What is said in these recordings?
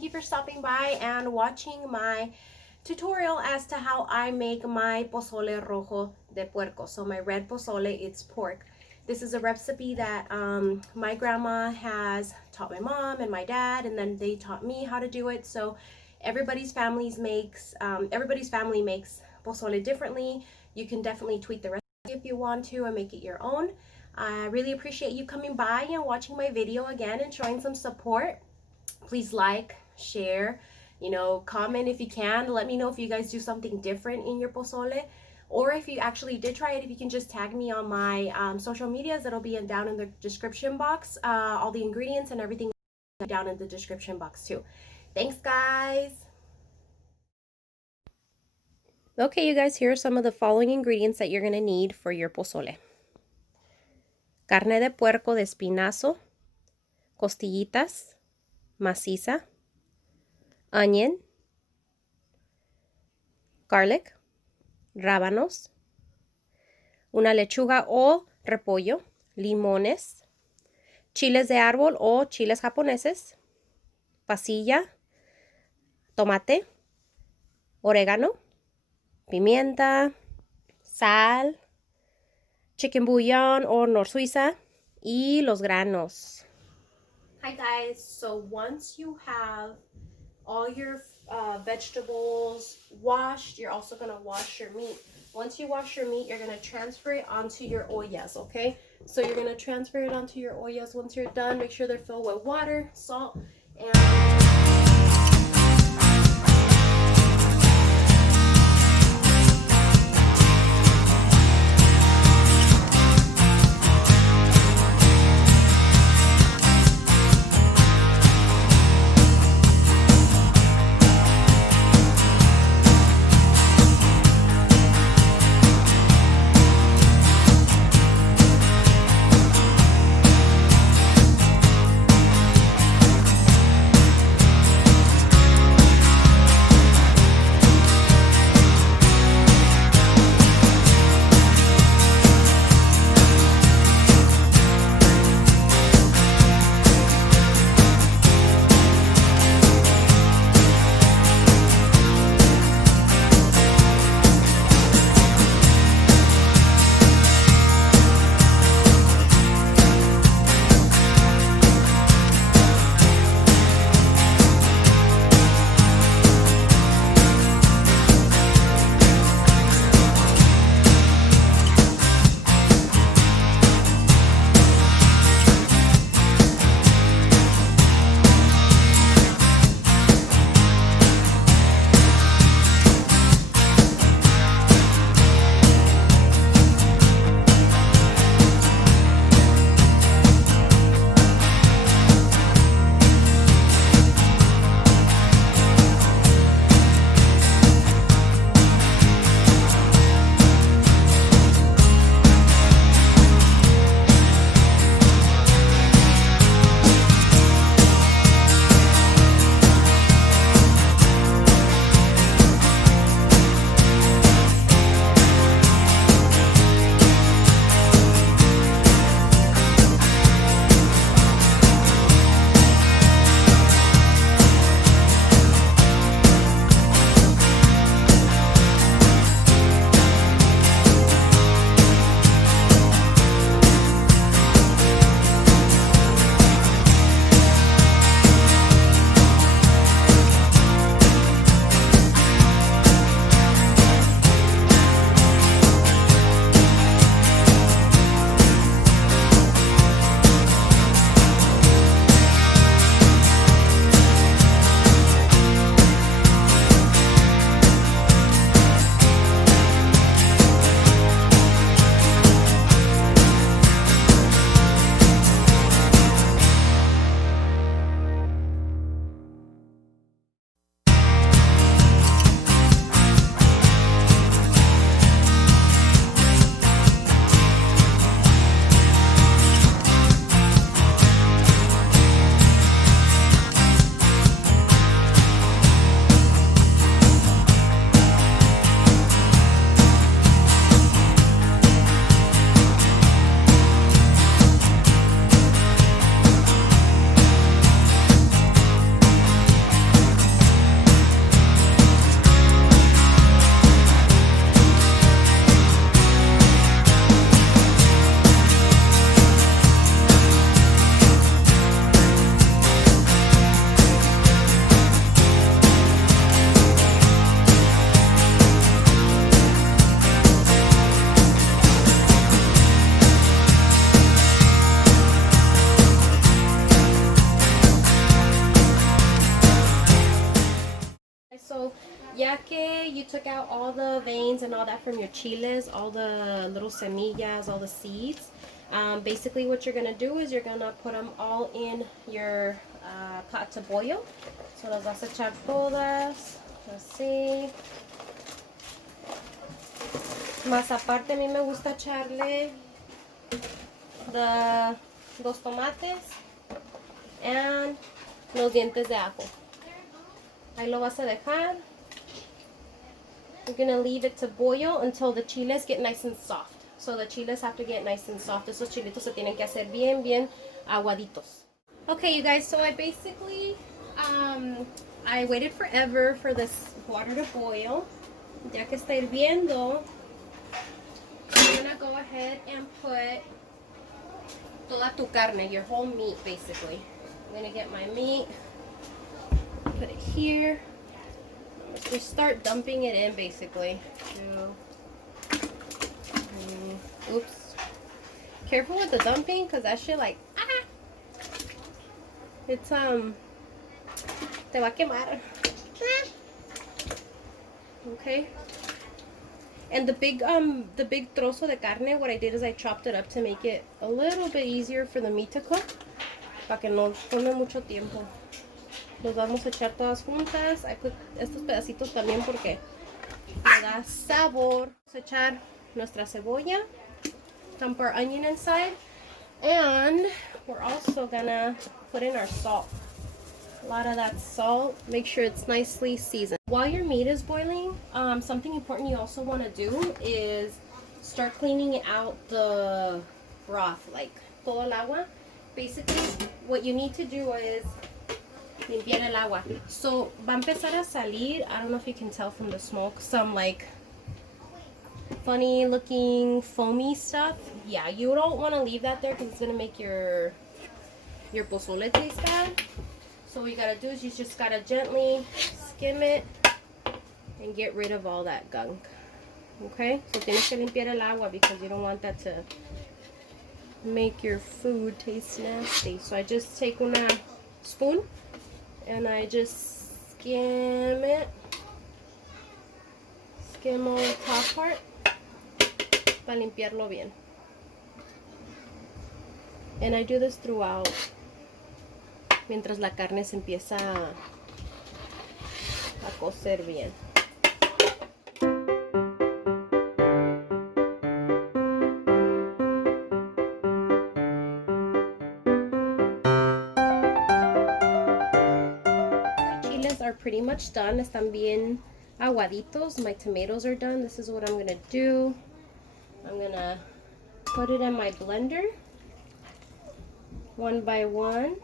thank you for stopping by and watching my tutorial as to how I make my Posole Rojo de Puerco. So my red pozole, it's pork. This is a recipe that my grandma has taught my mom and my dad, and then they taught me how to do it. So everybody's family makes pozole differently. You can definitely tweak the recipe if you want to and make it your own. I really appreciate you coming by and watching my video again and showing some support. Please like, share, comment if you can. Let me know if you guys do something different in your pozole, or if you actually did try it, if you can just tag me on my social medias. That'll be down in the description box. All the ingredients and everything down in the description box too. Thanks, guys. Okay, you guys, here are some of the following ingredients that you're going to need for your pozole. Carne de puerco de espinazo, costillitas, maciza, onion, garlic, rábanos, una lechuga o repollo, limones, chiles de árbol o chiles japoneses, pasilla, tomate, orégano, pimienta, sal, chicken bouillon o nor suiza, y los granos. Hi guys, so once you have all your vegetables washed, you're also going to wash your meat. Once you wash your meat, you're going to transfer it onto your ollas, okay? So you're going to transfer it onto your ollas. Once you're done, make sure they're filled with water, salt, and you took out all the veins and all that from your chiles, all the little semillas, all the seeds, basically what you're gonna do is you're gonna put them all in your pot to boil. So las vas a echar todas, así. Más aparte a mí me gusta echarle dos tomates and los dientes de ajo. Ahí lo vas a dejar. You're going to leave it to boil until the chiles get nice and soft. So the chiles have to get nice and soft. Esos chilitos se tienen que hacer bien, bien aguaditos. Okay, you guys, so I basically, I waited forever for this water to boil. Ya que está hirviendo, I'm going to go ahead and put toda tu carne, your whole meat basically. I'm going to get my meat, put it here. Just start dumping it in basically. Oops. Careful with the dumping because that shit like, it's, te va a quemar. Okay. And the big trozo de carne, what I did is I chopped it up to make it a little bit easier for the meat to cook. Para que no tome mucho tiempo. Los vamos a echar todas juntas. I put estos pedacitos también porque le da sabor. Vamos a echar nuestra cebolla. Dump our onion inside. And we're also gonna put in our salt. A lot of that salt. Make sure it's nicely seasoned. While your meat is boiling, something important you also want to do is start cleaning out the broth, like todo el agua. Basically, what you need to do is limpiar el agua. So, va a empezar a salir, I don't know if you can tell from the smoke, some like funny looking foamy stuff. Yeah, you don't want to leave that there because it's going to make your pozole taste bad. So what you gotta do is you just gotta gently skim it and get rid of all that gunk. Okay? So tienes que limpiar el agua because you don't want that to make your food taste nasty. So I just take una spoon and I just skim it. Skim all the top part para limpiarlo bien. And I do this throughout. Mientras la carne se empieza a cocer bien. My chiles are pretty much done. Están bien aguaditos. My tomatoes are done. This is what I'm going to do. I'm going to put it in my blender one by one.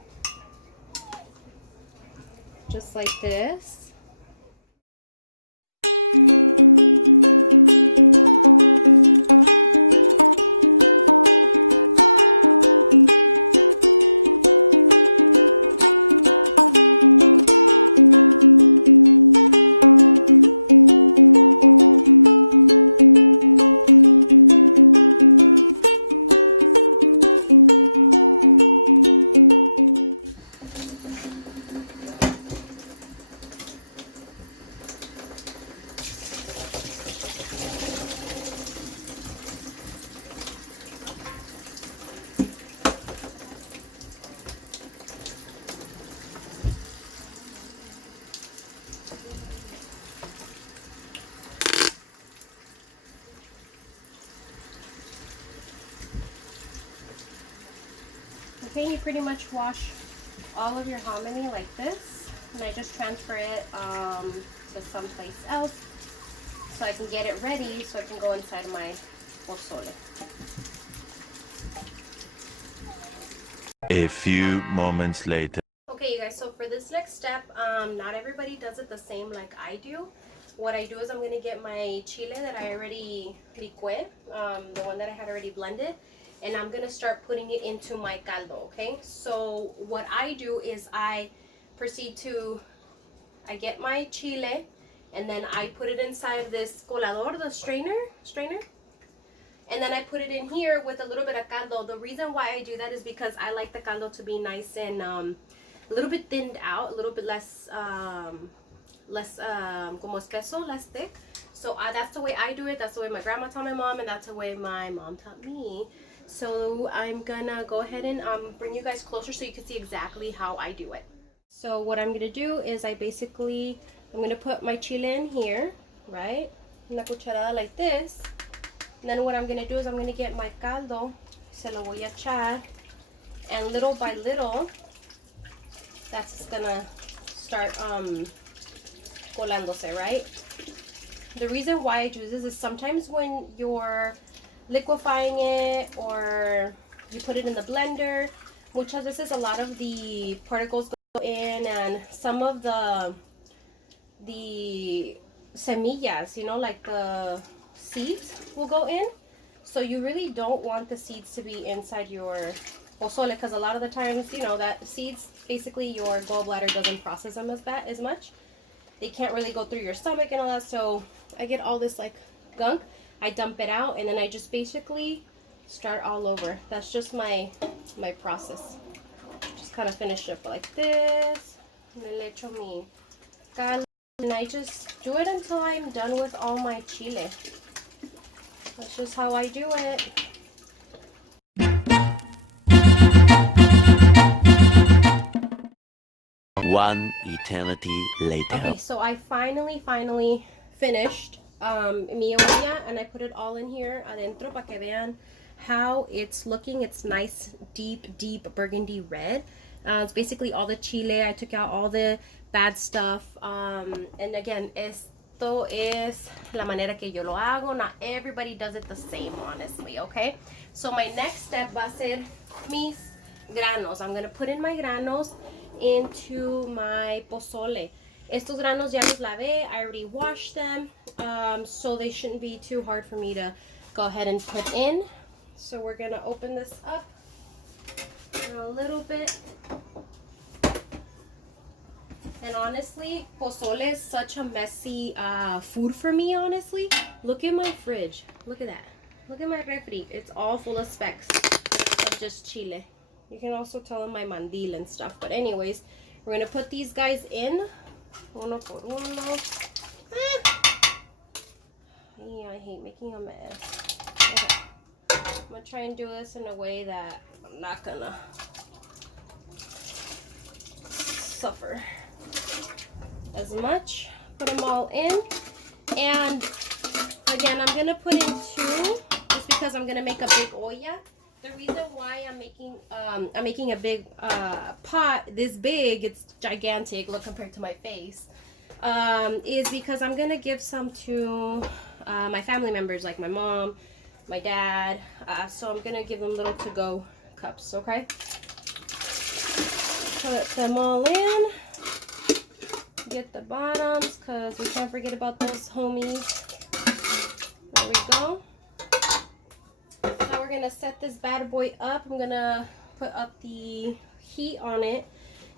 Just like this. Okay, you pretty much wash all of your hominy like this, and I just transfer it to someplace else so I can get it ready so I can go inside my pozole. A few moments later. Okay, you guys, so for this next step, not everybody does it the same like I do. What I do is I'm going to get my chile that I already licué, the one that I had already blended, and I'm going to start putting it into my caldo, okay? So what I do is I proceed to, I get my chile, and then I put it inside this colador, the strainer, and then I put it in here with a little bit of caldo. The reason why I do that is because I like the caldo to be nice and a little bit thinned out, a little bit less less como espeso, less thick. So that's the way I do it. That's the way my grandma taught my mom, and that's the way my mom taught me. So I'm gonna go ahead and bring you guys closer so you can see exactly how I do it. So what I'm gonna do is I'm gonna put my chile in here, right? Una cucharada like this. And then what I'm gonna do is I'm gonna get my caldo, se lo voy a echar, and little by little, that's gonna start colándose, right? The reason why I do this is sometimes when you're liquefying it or you put it in the blender, muchas veces a lot of the particles go in, and some of the semillas, you know, like the seeds will go in. So you really don't want the seeds to be inside your pozole, because a lot of the times, you know, that seeds, basically your gallbladder doesn't process them as much. They can't really go through your stomach and all that. So I get all this like gunk, I dump it out, and then I just basically start all over. That's just my process. Just kind of finish up like this, and then le echo mi caldo, and I just do it until I'm done with all my chile. That's just how I do it. One eternity later. Okay, so I finally finished mi olla, and I put it all in here adentro para que vean how it's looking. It's nice, deep burgundy red. It's basically all the chile. I took out all the bad stuff. And again, esto es la manera que yo lo hago. Not everybody does it the same, honestly, okay? So my next step va a ser mis granos. I'm going to put in my granos into my pozole. Estos granos ya los lavé. I already washed them, so they shouldn't be too hard for me to go ahead and put in. So we're gonna open this up a little bit. And honestly, pozole is such a messy food for me, honestly. Look at my fridge. Look at that. Look at my refri. It's all full of specks of just chile. You can also tell them my mandil and stuff. But anyways, we're going to put these guys in. Uno por uno. Yeah, I hate making a mess. Okay. I'm going to try and do this in a way that I'm not going to suffer as much. Put them all in. And again, I'm going to put in 2 just because I'm going to make a big olla. The reason why I'm making a big pot this big, it's gigantic, look, compared to my face, is because I'm gonna give some to my family members, like my mom, my dad. So I'm gonna give them little to-go cups. Okay, put them all in. Get the bottoms, because we can't forget about those homies. There we go. We're gonna set this bad boy up. I'm gonna put up the heat on it.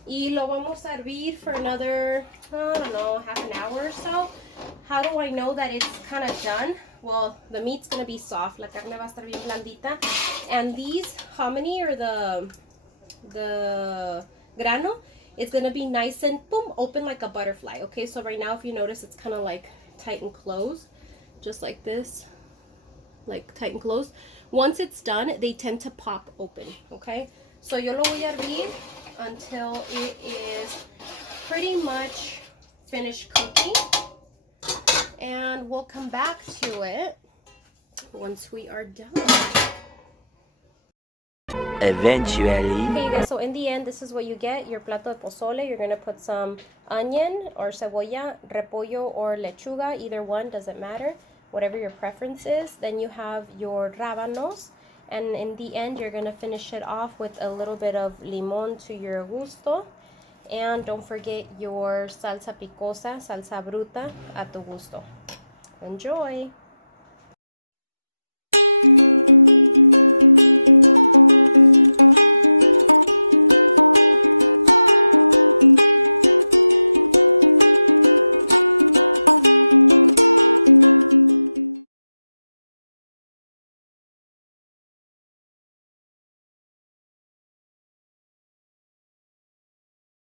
Y lo vamos a hervir for another, I don't know, half an hour or so. How do I know that it's kind of done? Well, the meat's gonna be soft. La carne va a estar bien blandita. And these hominy, or the grano, it's gonna be nice and boom, open like a butterfly. Okay, so right now, if you notice, it's kind of like tight and closed, just like this, like tight and closed. Once it's done, they tend to pop open, okay? So yo lo voy a hervir until it is pretty much finished cooking. And we'll come back to it once we are done. Eventually. Okay, you guys, so in the end, this is what you get, your plato de pozole. You're going to put some onion or cebolla, repollo or lechuga, either one, doesn't matter. Whatever your preference is. Then you have your rábanos, and in the end you're gonna finish it off with a little bit of limon to your gusto, and don't forget your salsa picosa, salsa bruta a tu gusto. Enjoy!